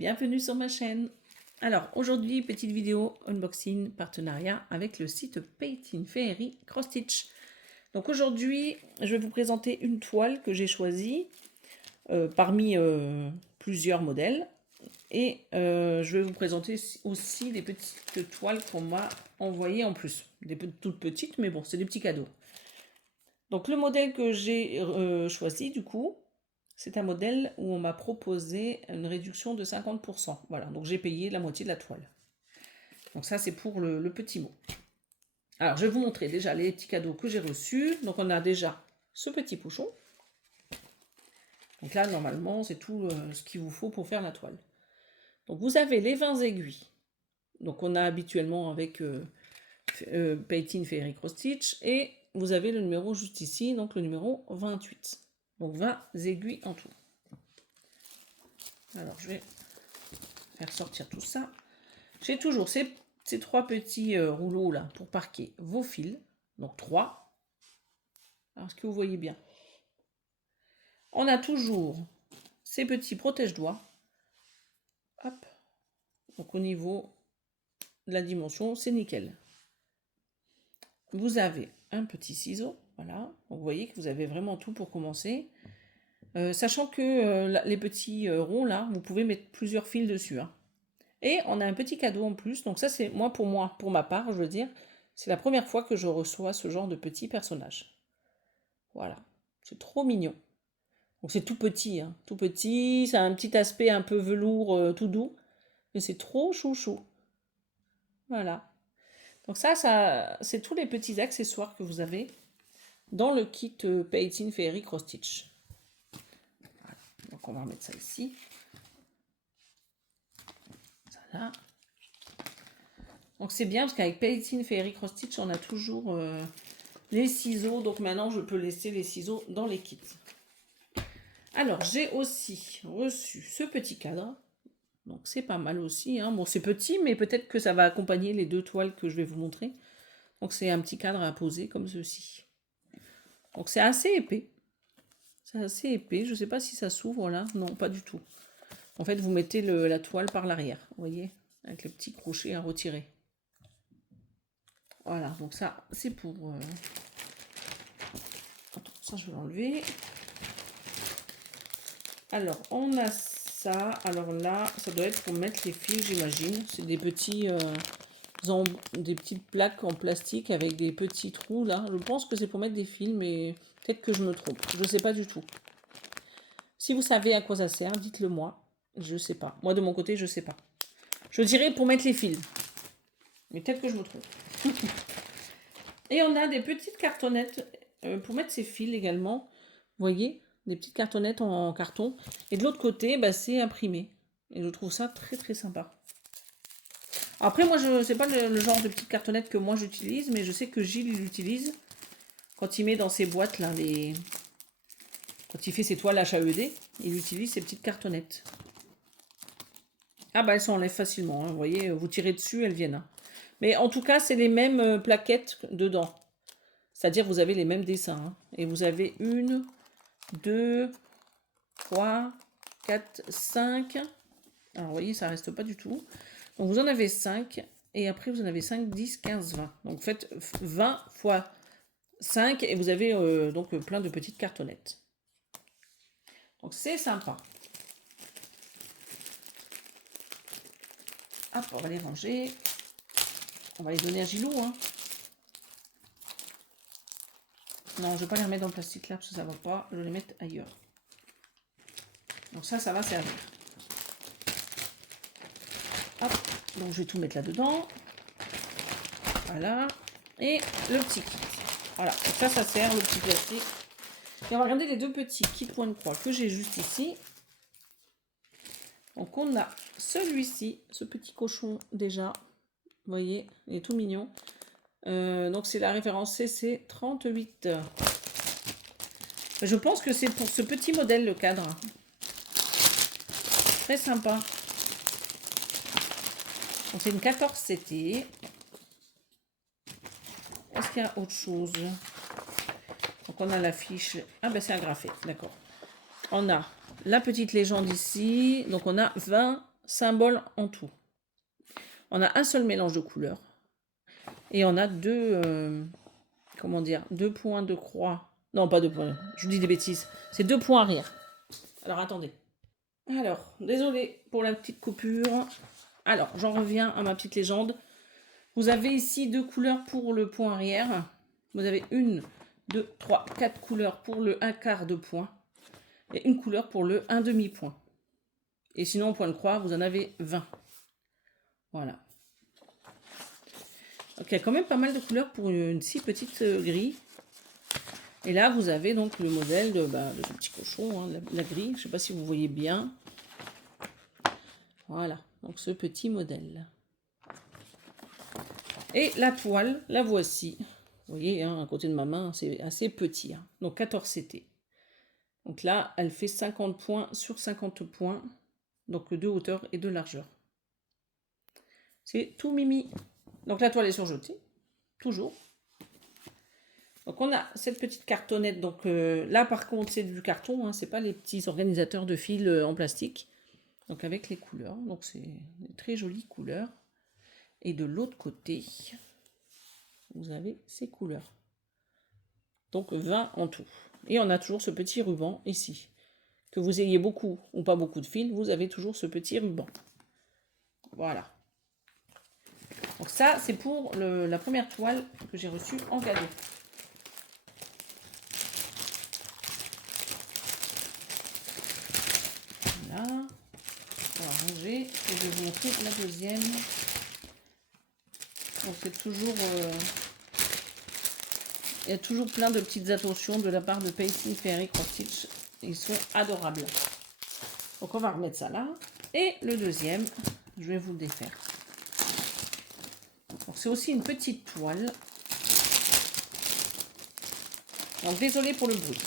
bienvenue sur ma chaîne. Alors aujourd'hui, petite vidéo unboxing partenariat avec le site Painting Fairy Cross Stitch. Donc aujourd'hui, je vais vous présenter une toile que j'ai choisie parmi plusieurs modèles. Et je vais vous présenter aussi des petites toiles qu'on m'a envoyées en plus. Des toutes petites, mais bon, c'est des petits cadeaux. Donc le modèle que j'ai choisi du coup, c'est un modèle où on m'a proposé une réduction de 50%. Voilà, donc j'ai payé la moitié de la toile. Donc ça, c'est pour le petit mot. Alors, je vais vous montrer déjà les petits cadeaux que j'ai reçus. Donc on a déjà ce petit pochon. Donc là, normalement, c'est tout ce qu'il vous faut pour faire la toile. Donc vous avez les 20 aiguilles. Donc on a habituellement avec Painting Fairy Cross Stitch. Et vous avez le numéro juste ici, donc le numéro 28. Donc 20 aiguilles en tout. Alors je vais faire sortir tout ça. J'ai toujours ces trois petits rouleaux là pour parquer vos fils. Donc 3. Alors est-ce que vous voyez bien? On a toujours ces petits protège-doigts. Hop. Donc au niveau de la dimension, c'est nickel. Vous avez un petit ciseau. Voilà. Donc vous voyez que vous avez vraiment tout pour commencer. Sachant que les petits ronds là, vous pouvez mettre plusieurs fils dessus. Hein. Et on a un petit cadeau en plus. Donc ça, c'est pour ma part, je veux dire, c'est la première fois que je reçois ce genre de petit personnage. Voilà. C'est trop mignon. Donc c'est tout petit, hein. Tout petit. Ça a un petit aspect un peu velours, tout doux. Mais c'est trop chouchou. Voilà. Donc ça c'est tous les petits accessoires que vous avez dans le kit Painting Fairy Cross Stitch. Voilà. Donc on va remettre ça ici. Voilà. Donc c'est bien parce qu'avec Painting Fairy Cross Stitch, on a toujours les ciseaux. Donc maintenant, je peux laisser les ciseaux dans les kits. Alors, j'ai aussi reçu ce petit cadre. Donc c'est pas mal aussi. Hein. Bon, c'est petit, mais peut-être que ça va accompagner les deux toiles que je vais vous montrer. Donc c'est un petit cadre à poser comme ceci. Donc c'est assez épais. C'est assez épais. Je ne sais pas si ça s'ouvre là. Non, pas du tout. En fait, vous mettez la toile par l'arrière. Vous voyez, avec le petit crochet à retirer. Voilà, donc ça, c'est pour... Attends, ça, je vais l'enlever. Alors, on a ça. Alors là, ça doit être pour mettre les fils, j'imagine. C'est des des petites plaques en plastique avec des petits trous, là. Je pense que c'est pour mettre des fils, mais peut-être que je me trompe. Je ne sais pas du tout. Si vous savez à quoi ça sert, dites-le moi. Je ne sais pas. Moi, de mon côté, je ne sais pas. Je dirais pour mettre les fils. Mais peut-être que je me trompe. Et on a des petites cartonnettes pour mettre ces fils également. Vous voyez, des petites cartonnettes en carton. Et de l'autre côté, bah, c'est imprimé. Et je trouve ça très très sympa. Après, moi, je ne sais pas le genre de petites cartonnettes que moi j'utilise, mais je sais que Gilles l'utilise quand il met dans ses boîtes, là, quand il fait ses toiles HAED, il utilise ces petites cartonnettes. Ah bah, elles s'enlèvent facilement. Hein. Vous voyez, vous tirez dessus, elles viennent. Hein. Mais en tout cas, c'est les mêmes plaquettes dedans. C'est-à-dire vous avez les mêmes dessins. Hein. Et vous avez 1, 2, 3, 4, 5. Alors vous voyez, ça ne reste pas du tout. Donc vous en avez 5. Et après vous en avez 5, 10, 15, 20. Donc vous faites 20 fois 5. Et vous avez donc plein de petites cartonnettes. Donc c'est sympa. Hop, on va les ranger. On va les donner à Gilou. Hein. Non, je ne vais pas les remettre dans le plastique là, parce que ça ne va pas. Je vais les mettre ailleurs. Donc ça va servir. Hop, donc je vais tout mettre là-dedans. Voilà. Et le petit kit. Voilà, donc ça sert, le petit plastique. Et on va regarder les deux petits kits point de croix que j'ai juste ici. Donc on a celui-ci, ce petit cochon déjà. Vous voyez, il est tout mignon. Donc c'est la référence CC38. Je pense que c'est pour ce petit modèle le cadre. Très sympa. Donc c'est une 14 CT. Est-ce qu'il y a autre chose? Donc on a la fiche. Ah ben c'est agrafé, d'accord. On a la petite légende ici. Donc on a 20 symboles en tout. On a un seul mélange de couleurs. Et on a deux, comment dire, 2 points de croix. Non, pas 2 points, je vous dis des bêtises. C'est 2 points arrière. Alors, attendez. Alors, désolé pour la petite coupure. Alors, j'en reviens à ma petite légende. Vous avez ici 2 couleurs pour le point arrière. Vous avez 1, 2, 3, 4 couleurs pour le 1/4 de point. Et une couleur pour le 1/2 point. Et sinon, au point de croix, vous en avez 20. Voilà. Donc, il y a quand même pas mal de couleurs pour une si petite grille. Et là, vous avez donc le modèle de ce petit cochon, hein, la grille. Je ne sais pas si vous voyez bien. Voilà, donc ce petit modèle. Et la toile, la voici. Vous voyez, hein, à côté de ma main, c'est assez petit. Hein. Donc 14 CT. Donc là, elle fait 50 points sur 50 points. Donc de hauteur et de largeur. C'est tout mimi. Donc la toile est surjetée. Toujours. Donc on a cette petite cartonnette. Donc là par contre c'est du carton. Hein, c'est pas les petits organisateurs de fils en plastique. Donc avec les couleurs. Donc c'est des très jolies couleurs. Et de l'autre côté, vous avez ces couleurs. Donc 20 en tout. Et on a toujours ce petit ruban ici. Que vous ayez beaucoup ou pas beaucoup de fils, vous avez toujours ce petit ruban. Voilà. Donc ça, c'est pour la première toile que j'ai reçue en cadeau. Voilà. On va ranger et je vais vous montrer la deuxième. Donc c'est toujours... il y a toujours plein de petites attentions de la part de Painting Fairy Cross Stitch. Ils sont adorables. Donc on va remettre ça là. Et le deuxième, je vais vous le défaire. C'est aussi une petite toile. Donc désolé pour le bruit.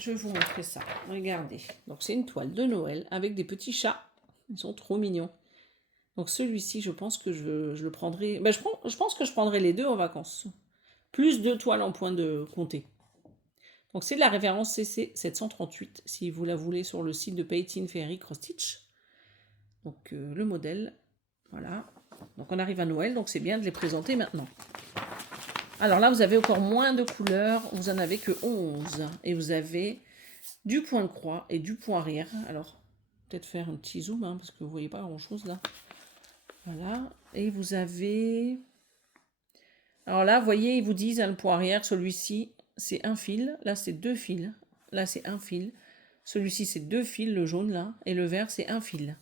Je vais vous montrer ça. Regardez. Donc c'est une toile de Noël avec des petits chats. Ils sont trop mignons. Donc celui-ci, je pense que je le prendrai. Ben, je pense que je prendrai les deux en vacances. Plus 2 toiles en point de comté. Donc c'est de la référence CC 738 si vous la voulez sur le site de Painting Fairy Cross Stitch. Donc le modèle, voilà. Donc on arrive à Noël, donc c'est bien de les présenter maintenant. Alors là, vous avez encore moins de couleurs. Vous en avez que 11. Et vous avez du point de croix et du point arrière. Alors, peut-être faire un petit zoom, hein, parce que vous ne voyez pas grand-chose là. Voilà. Et vous avez... Alors là, vous voyez, ils vous disent, hein, le point arrière, celui-ci, c'est un fil. Là, c'est 2 fils. Là, c'est un fil. Celui-ci, c'est 2 fils, le jaune là. Et le vert, c'est un fil.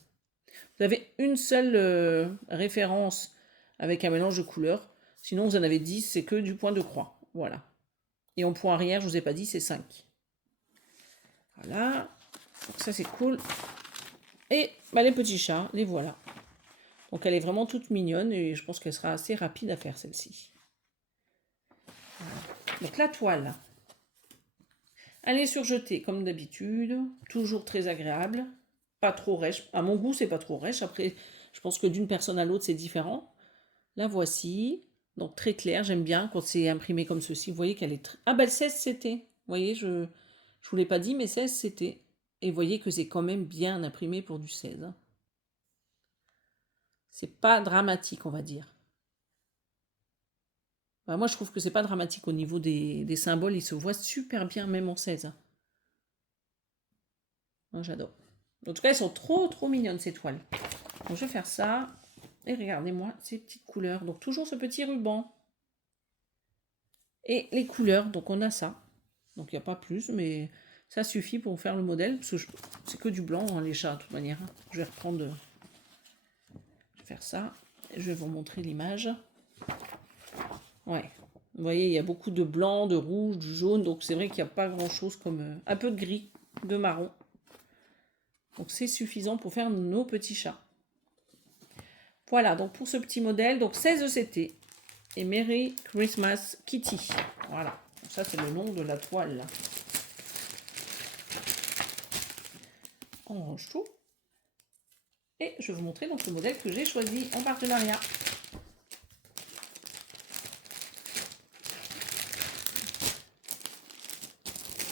Vous avez une seule référence avec un mélange de couleurs. Sinon, vous en avez 10, c'est que du point de croix. Voilà. Et en point arrière, je ne vous ai pas dit, c'est 5. Voilà. Donc ça, c'est cool. Et les petits chats, les voilà. Donc elle est vraiment toute mignonne et je pense qu'elle sera assez rapide à faire, celle-ci. Voilà. Donc la toile. Elle est surjetée comme d'habitude. Toujours très agréable. Pas trop rêche. À mon goût, c'est pas trop rêche. Après, je pense que d'une personne à l'autre, c'est différent. La voici. Donc très claire, j'aime bien quand c'est imprimé comme ceci. Vous voyez qu'elle est très... Ah ben le 16 c'était. Vous voyez, je ne vous l'ai pas dit, mais 16 c'était. Et vous voyez que c'est quand même bien imprimé pour du 16. Hein. C'est pas dramatique, on va dire. Ben, moi, je trouve que c'est pas dramatique au niveau des symboles. Ils se voient super bien, même en 16. Moi, j'adore. En tout cas, elles sont trop, trop mignonnes, ces toiles. Donc, je vais faire ça. Et regardez-moi ces petites couleurs. Donc, toujours ce petit ruban. Et les couleurs, donc on a ça. Donc, il n'y a pas plus, mais ça suffit pour faire le modèle. Parce que c'est que du blanc, hein, les chats, de toute manière. Je vais reprendre... Je vais faire ça. Et je vais vous montrer l'image. Ouais. Vous voyez, il y a beaucoup de blanc, de rouge, du jaune. Donc, c'est vrai qu'il n'y a pas grand-chose comme... un peu de gris, de marron. Donc, c'est suffisant pour faire nos petits chats. Voilà, donc pour ce petit modèle, donc 16 ECT et Merry Christmas Kitty. Voilà, donc ça c'est le nom de la toile. On range tout. Et je vais vous montrer donc le modèle que j'ai choisi en partenariat.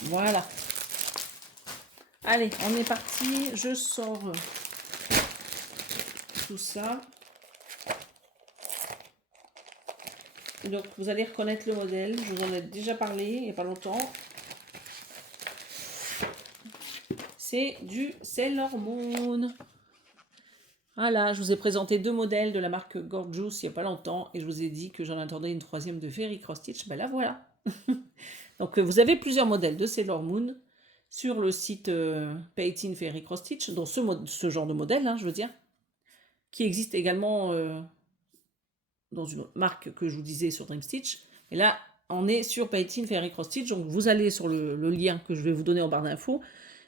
Voilà. Allez, on est parti. Je sors tout ça. Donc, vous allez reconnaître le modèle. Je vous en ai déjà parlé il n'y a pas longtemps. C'est du Sailor Moon. Voilà, je vous ai présenté 2 modèles de la marque Gorgeous il n'y a pas longtemps. Et je vous ai dit que j'en attendais une 3e de Fairy Cross Stitch. Ben là, voilà. Donc, vous avez plusieurs modèles de Sailor Moon sur le site Pay-It Fairy Cross Stitch. Donc, ce genre de modèle, hein, je veux dire. Qui existe également... dans une marque que je vous disais sur Dream Stitch. Et là, on est sur Pay-It Fairy Cross Stitch. Donc, vous allez sur le lien que je vais vous donner en barre d'infos.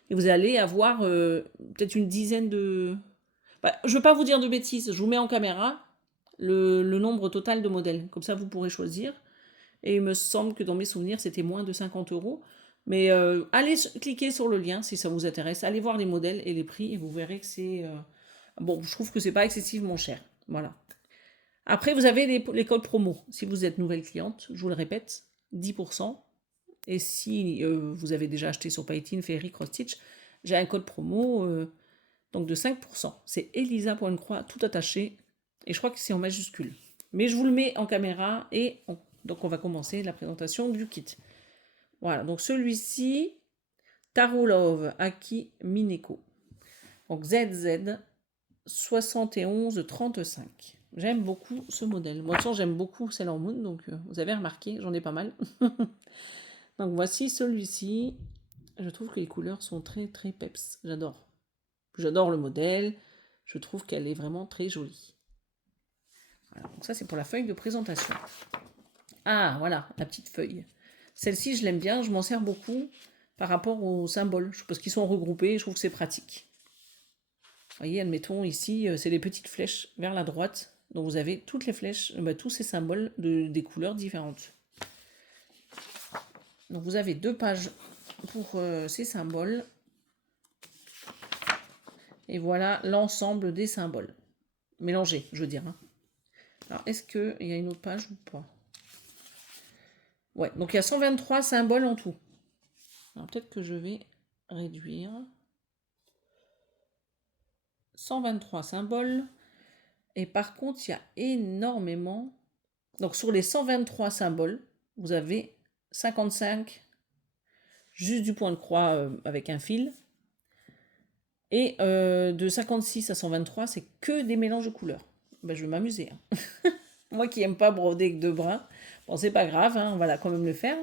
Et vous allez avoir peut-être une dizaine de... Bah, je ne veux pas vous dire de bêtises. Je vous mets en caméra le nombre total de modèles. Comme ça, vous pourrez choisir. Et il me semble que dans mes souvenirs, c'était moins de 50 €. Mais allez cliquer sur le lien si ça vous intéresse. Allez voir les modèles et les prix. Et vous verrez que c'est... bon, je trouve que c'est pas excessivement cher. Voilà. Après, vous avez les codes promo. Si vous êtes nouvelle cliente, je vous le répète, 10%. Et si vous avez déjà acheté sur Pay-It Fairy Cross Stitch, j'ai un code promo donc de 5%. C'est Elisa.croix, tout attaché. Et je crois que c'est en majuscule. Mais je vous le mets en caméra et donc on va commencer la présentation du kit. Voilà, donc celui-ci, Taro Love Aki Mineko. Donc ZZ 7135. J'aime beaucoup ce modèle. Moi, de toute façon, j'aime beaucoup Sailor Moon, donc vous avez remarqué, j'en ai pas mal. Donc voici celui-ci. Je trouve que les couleurs sont très très peps. J'adore. J'adore le modèle. Je trouve qu'elle est vraiment très jolie. Voilà, donc ça, c'est pour la feuille de présentation. Ah, voilà, la petite feuille. Celle-ci, je l'aime bien. Je m'en sers beaucoup par rapport aux symboles. Parce qu'ils sont regroupés. Je trouve que c'est pratique. Vous voyez, admettons, ici, c'est les petites flèches vers la droite. Donc vous avez toutes les flèches, tous ces symboles des couleurs différentes. Donc vous avez 2 pages pour ces symboles. Et voilà l'ensemble des symboles. Mélangés, je veux dire. Hein. Alors, est-ce qu'il y a une autre page ou pas? Ouais, donc il y a 123 symboles en tout. Alors peut-être que je vais réduire. 123 symboles. Et par contre, il y a énormément... Donc sur les 123 symboles, vous avez 55 juste du point de croix avec un fil. Et de 56 à 123, c'est que des mélanges de couleurs. Ben, je vais m'amuser. Hein. Moi qui n'aime pas broder avec 2 brins, bon, c'est pas grave, hein, on va quand même le faire.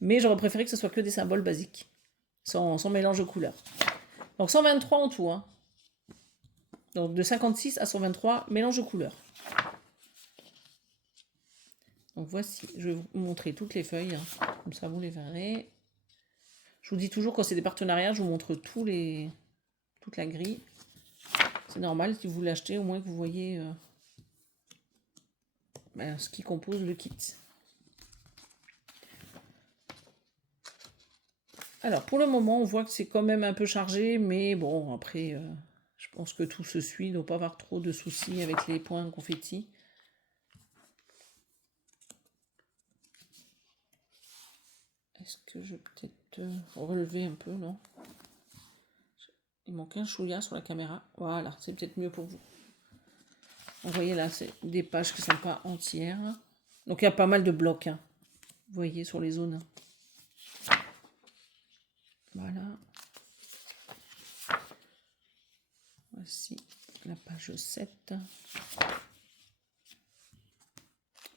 Mais j'aurais préféré que ce soit que des symboles basiques, sans mélange de couleurs. Donc 123 en tout. Hein. Donc de 56 à 123, mélange de couleurs. Donc voici, je vais vous montrer toutes les feuilles, hein. Comme ça vous les verrez. Je vous dis toujours quand c'est des partenariats, je vous montre toute la grille. C'est normal, si vous l'achetez, au moins que vous voyez ce qui compose le kit. Alors pour le moment, on voit que c'est quand même un peu chargé, mais bon, après, je pense que tout se suit, il ne doit pas avoir trop de soucis avec les points confetti. Est-ce que je vais peut-être relever un peu, non? Il manque un chouïa sur la caméra. Voilà, c'est peut-être mieux pour vous. Vous voyez là, c'est des pages qui ne sont pas entières. Donc il y a pas mal de blocs. Hein. Vous voyez sur les zones. Voilà. Voici la page 7.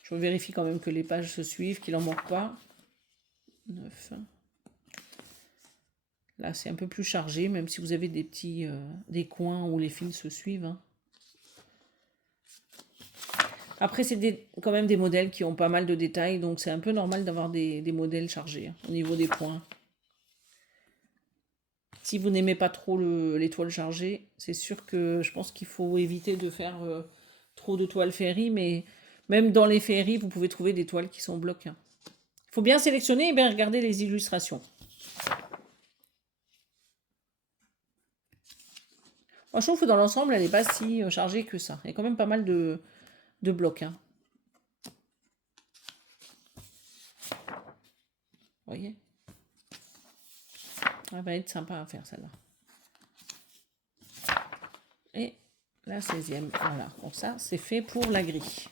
Je vérifie quand même que les pages se suivent, qu'il n'en manque pas. 9. Là, c'est un peu plus chargé, même si vous avez des petits des coins où les fils se suivent. Hein. Après, c'est quand même des modèles qui ont pas mal de détails, donc c'est un peu normal d'avoir des modèles chargés hein, au niveau des points. Si vous n'aimez pas trop les toiles chargées, c'est sûr que je pense qu'il faut éviter de faire trop de toiles féeries, mais même dans les féeries, vous pouvez trouver des toiles qui sont blocs. Hein. Il faut bien sélectionner et bien regarder les illustrations. Moi, je trouve que dans l'ensemble, elle n'est pas si chargée que ça. Il y a quand même pas mal de blocs. Hein. Vous voyez? Elle va être sympa à faire, celle-là. Et La 16e, voilà. Donc ça, c'est fait pour la grille.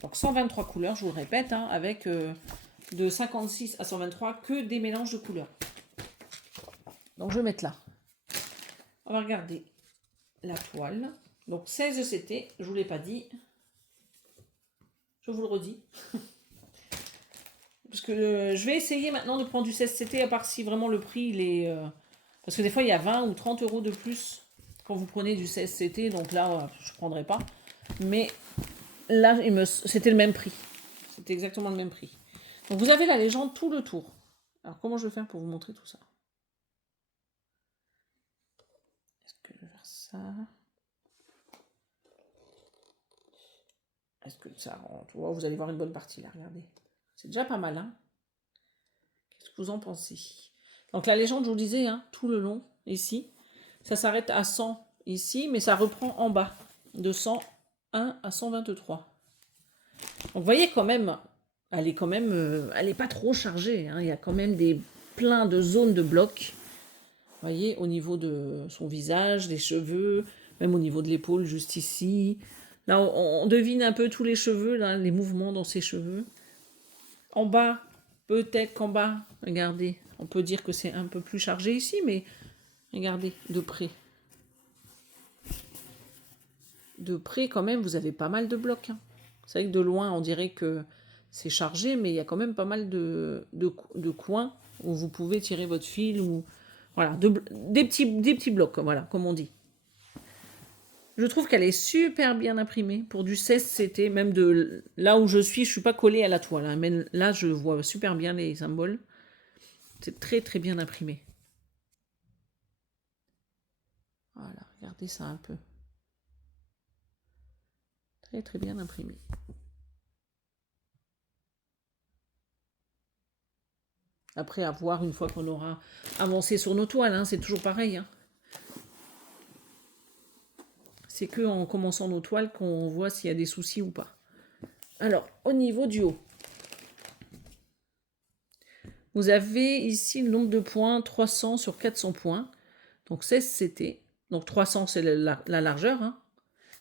Donc 123 couleurs, je vous le répète, hein, avec de 56 à 123 que des mélanges de couleurs. Donc je vais mettre là. On va regarder la toile. Donc 16 CT, je ne vous l'ai pas dit. Je vous le redis. Parce que je vais essayer maintenant de prendre du 16 CT, à part si vraiment le prix il est... parce que des fois il y a 20 ou 30 euros de plus quand vous prenez du 16 CT. Donc là, je ne prendrai pas. Mais là, c'était le même prix. C'était exactement le même prix. Donc vous avez la légende tout le tour. Alors comment je vais faire pour vous montrer tout ça? Est-ce que je vais faire ça? Est-ce que ça rentre? Oh, vous allez voir une bonne partie là, regardez. C'est déjà pas mal, hein? Qu'est-ce que vous en pensez? Donc la légende, je vous le disais, hein, tout le long, ici. Ça s'arrête à 100 ici, mais ça reprend en bas. De 101 à 123. Donc vous voyez quand même, elle est pas trop chargée. Hein. Il y a quand même plein de zones de blocs. Vous voyez, au niveau de son visage, des cheveux, même au niveau de l'épaule, juste ici. Là, on devine un peu tous les cheveux, là, les mouvements dans ses cheveux. En bas, peut-être qu'en bas, regardez, on peut dire que c'est un peu plus chargé ici, mais regardez, de près. De près, quand même, vous avez pas mal de blocs. Hein. C'est vrai que de loin, on dirait que c'est chargé, mais il y a quand même pas mal de coins où vous pouvez tirer votre fil ou voilà, des petits blocs, voilà, comme on dit. Je trouve qu'elle est super bien imprimée pour du 16 CT, même de là où je suis pas collée à la toile, hein, mais là je vois super bien les symboles. C'est très très bien imprimé. Voilà, regardez ça un peu. Très très bien imprimé. Après, à voir une fois qu'on aura avancé sur nos toiles, hein, c'est toujours pareil. Hein. C'est que en commençant nos toiles qu'on voit s'il y a des soucis ou pas. Alors, au niveau du haut, vous avez ici le nombre de points, 300 sur 400 points. Donc 16 CT. Donc 300 c'est la largeur, hein,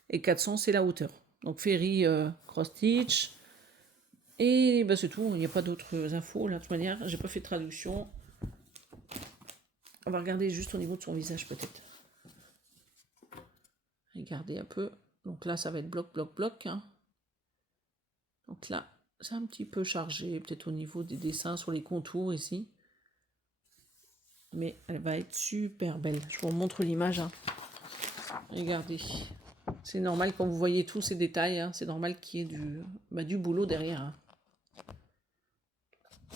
et 400 c'est la hauteur. Donc ferry, cross-stitch. Et bah, c'est tout, il n'y a pas d'autres infos là, de toute manière, j'ai pas fait de traduction. On va regarder juste au niveau de son visage peut-être. Regardez un peu. Donc là, ça va être bloc, bloc, bloc. Hein. Donc là, c'est un petit peu chargé, peut-être au niveau des dessins sur les contours ici. Mais elle va être super belle. Je vous montre l'image. Hein. Regardez. C'est normal quand vous voyez tous ces détails. Hein, c'est normal qu'il y ait du boulot derrière. Hein.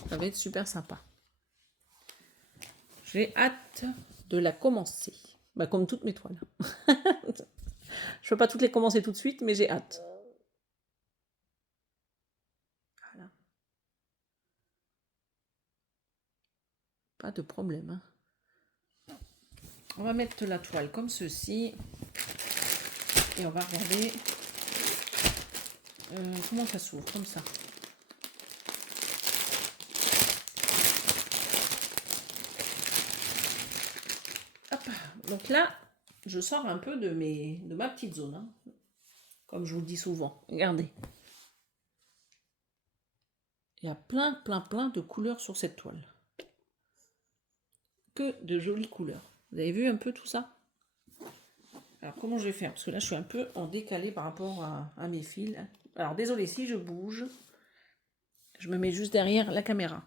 Ça va être super sympa. J'ai hâte de la commencer. Comme toutes mes toiles. Je ne peux pas toutes les commencer tout de suite, mais j'ai hâte. Voilà. Pas de problème. Hein. On va mettre la toile comme ceci. Et on va regarder comment ça s'ouvre, comme ça. Hop. Donc là, je sors un peu de ma petite zone. Hein. Comme je vous le dis souvent. Regardez. Il y a plein, plein, plein de couleurs sur cette toile. Que de jolies couleurs. Vous avez vu un peu tout ça? Alors comment je vais faire? Parce que là je suis un peu en décalé par rapport à mes fils. Alors désolé si je bouge. Je me mets juste derrière la caméra.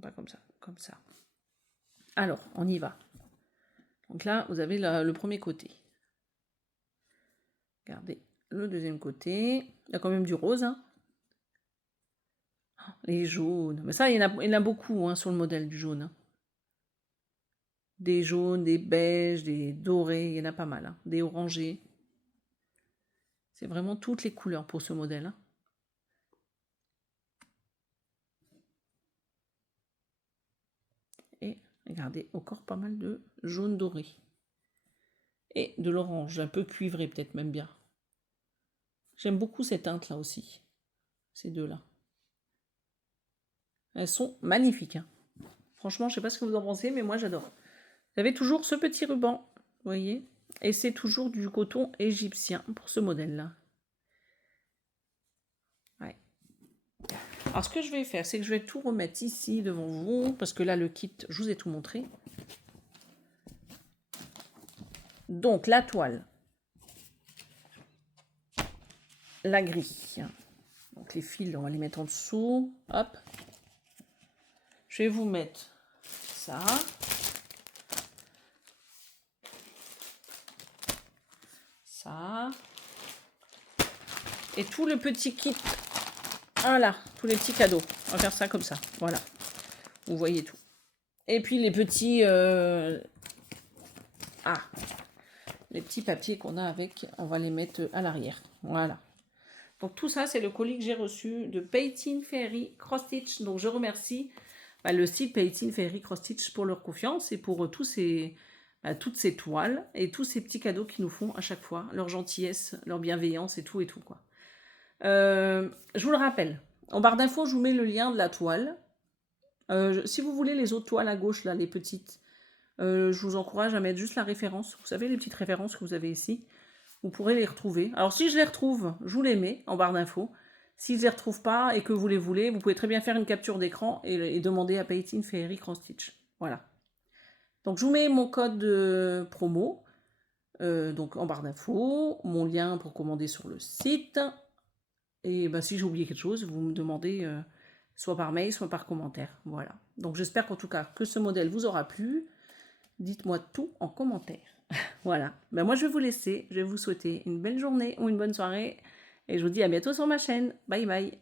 Pas comme ça, comme ça. Alors, on y va. Donc là, vous avez le premier côté. Regardez, le deuxième côté. Il y a quand même du rose. Hein. Les jaunes. Mais ça, il y en a beaucoup hein, sur le modèle du jaune. Hein. Des jaunes, des beiges, des dorés, il y en a pas mal. Hein. Des orangés. C'est vraiment toutes les couleurs pour ce modèle. Hein. Et regardez, encore pas mal de jaune doré. Et de l'orange, un peu cuivré peut-être même bien. J'aime beaucoup ces teintes là aussi. Ces deux-là. Elles sont magnifiques. Hein. Franchement, je ne sais pas ce que vous en pensez, mais moi j'adore. Vous avez toujours ce petit ruban, vous voyez? Et c'est toujours du coton égyptien pour ce modèle-là. Ouais. Alors, ce que je vais faire, c'est que je vais tout remettre ici devant vous, parce que là, le kit, je vous ai tout montré. Donc, la toile, la grille. Donc, les fils, on va les mettre en dessous. Hop. Je vais vous mettre ça. Ça. Et tout le petit kit. Voilà, tous les petits cadeaux. On va faire ça comme ça. Voilà. Vous voyez tout. Et puis les petits... les petits papiers qu'on a avec, on va les mettre à l'arrière. Voilà. Donc tout ça, c'est le colis que j'ai reçu de Painting Fairy Cross Stitch. Donc je remercie le site Painting Fairy Cross Stitch pour leur confiance et pour toutes ces toiles et tous ces petits cadeaux qu'ils nous font à chaque fois. Leur gentillesse, leur bienveillance et tout quoi. Je vous le rappelle, en barre d'infos, je vous mets le lien de la toile. Si vous voulez les autres toiles à gauche, là, les petites, je vous encourage à mettre juste la référence. Vous savez, les petites références que vous avez ici, vous pourrez les retrouver. Alors, si je les retrouve, je vous les mets en barre d'infos. Si je ne les retrouve pas et que vous les voulez, vous pouvez très bien faire une capture d'écran et demander à Painting Fairy Cross Stitch. Voilà. Donc, je vous mets mon code de promo, donc en barre d'infos, mon lien pour commander sur le site. Et si j'ai oublié quelque chose, vous me demandez soit par mail, soit par commentaire. Voilà. Donc j'espère qu'en tout cas que ce modèle vous aura plu. Dites-moi tout en commentaire. Voilà. Moi je vais vous laisser. Je vais vous souhaiter une belle journée ou une bonne soirée. Et je vous dis à bientôt sur ma chaîne. Bye bye.